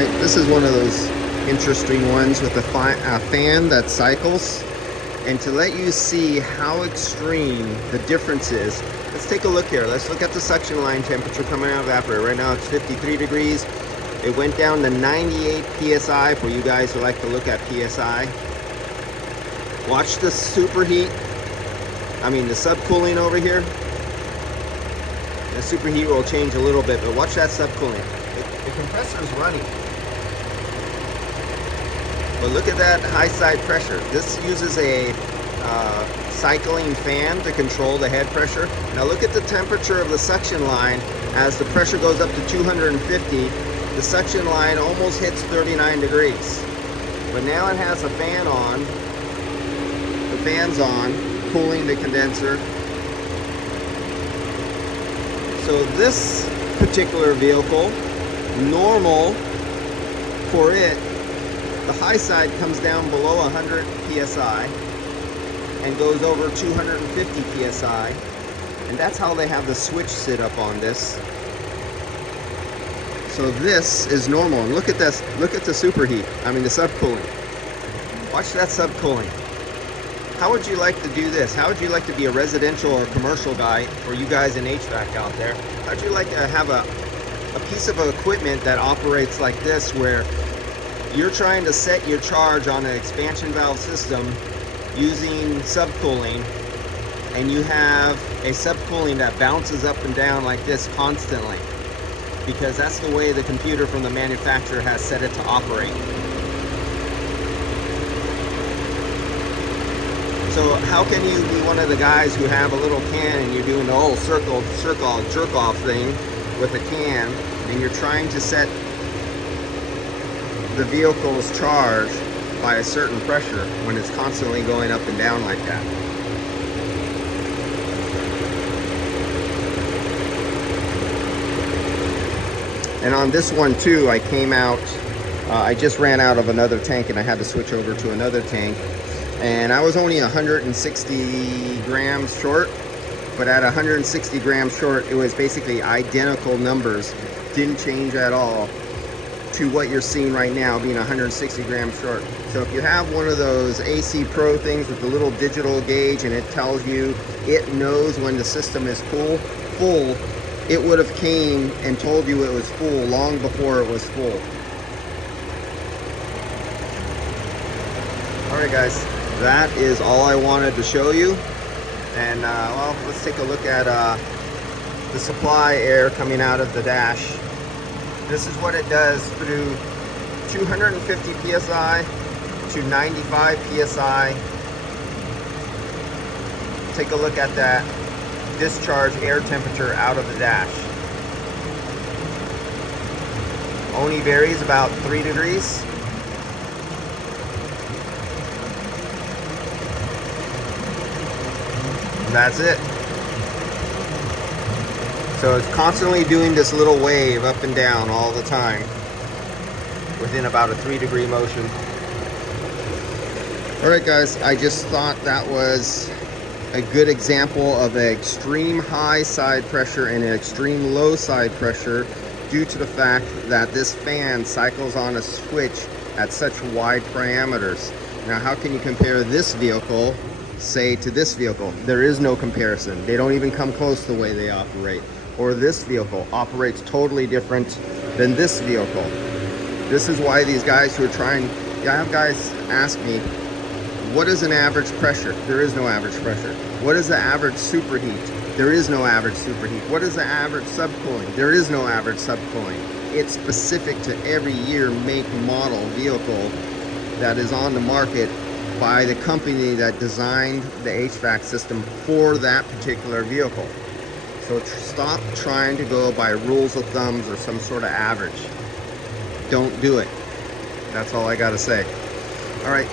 Alright, this is one of those interesting ones with a fan that cycles. And to let you see how extreme the difference is, let's take a look here. Let's look at the suction line temperature coming out of the evaporator. Right now it's 53 degrees. It went down to 98 PSI for you guys who like to look at PSI. Watch the superheat. I mean the subcooling over here. The superheat will change a little bit, but watch that subcooling. The compressor is running. But look at that high side pressure. This uses a cycling fan to control the head pressure. Now look at the temperature of the suction line. As the pressure goes up to 250, the suction line almost hits 39 degrees. But now it has a fan on. The fan's on, cooling the condenser. So this particular vehicle, normal for it, the high side comes down below 100 PSI and goes over 250 PSI. And that's how they have the switch sit up on this. So this is normal. And look at this, look at the superheat. I mean the subcooling. Watch that subcooling. How would you like to do this? How would you like to be a residential or commercial guy, or you guys in HVAC out there? How would you like to have a piece of equipment that operates like this, where you're trying to set your charge on an expansion valve system using subcooling, and you have a subcooling that bounces up and down like this constantly, because that's the way the computer from the manufacturer has set it to operate. So how can you be one of the guys who have a little can and you're doing the whole circle jerk off thing with a can, and you're trying to set the vehicle's charge by a certain pressure when it's constantly going up and down like that? And on this one too, I came out, I just ran out of another tank and I had to switch over to another tank. And I was only 160 grams short, but at 160 grams short, it was basically identical numbers. Didn't change at all to what you're seeing right now, being 160 grams short. So if you have one of those AC Pro things with the little digital gauge and it tells you, it knows when the system is full, it would have came and told you it was full long before it was full. All right, guys. That is all I wanted to show you. And well, let's take a look at the supply air coming out of the dash. This is what it does through 250 PSI to 95 PSI. Take a look at that discharge air temperature out of the dash. Only varies about 3 degrees. That's it. So it's constantly doing this little wave up and down all the time within about a 3-degree motion. Alright guys, I just thought that was a good example of an extreme high side pressure and an extreme low side pressure due to the fact that this fan cycles on a switch at such wide parameters. Now how can you compare this vehicle, say, to this vehicle? There is no comparison. They don't even come close to the way they operate. Or this vehicle operates totally different than this vehicle. This is why these guys who are trying, I have guys ask me, what is an average pressure? There is no average pressure. What is the average superheat? There is no average superheat. What is the average subcooling? There is no average subcooling. It's specific to every year, make, model vehicle that is on the market by the company that designed the HVAC system for that particular vehicle. So stop trying to go by rules of thumbs or some sort of average. Don't do it. That's all I gotta say. All right.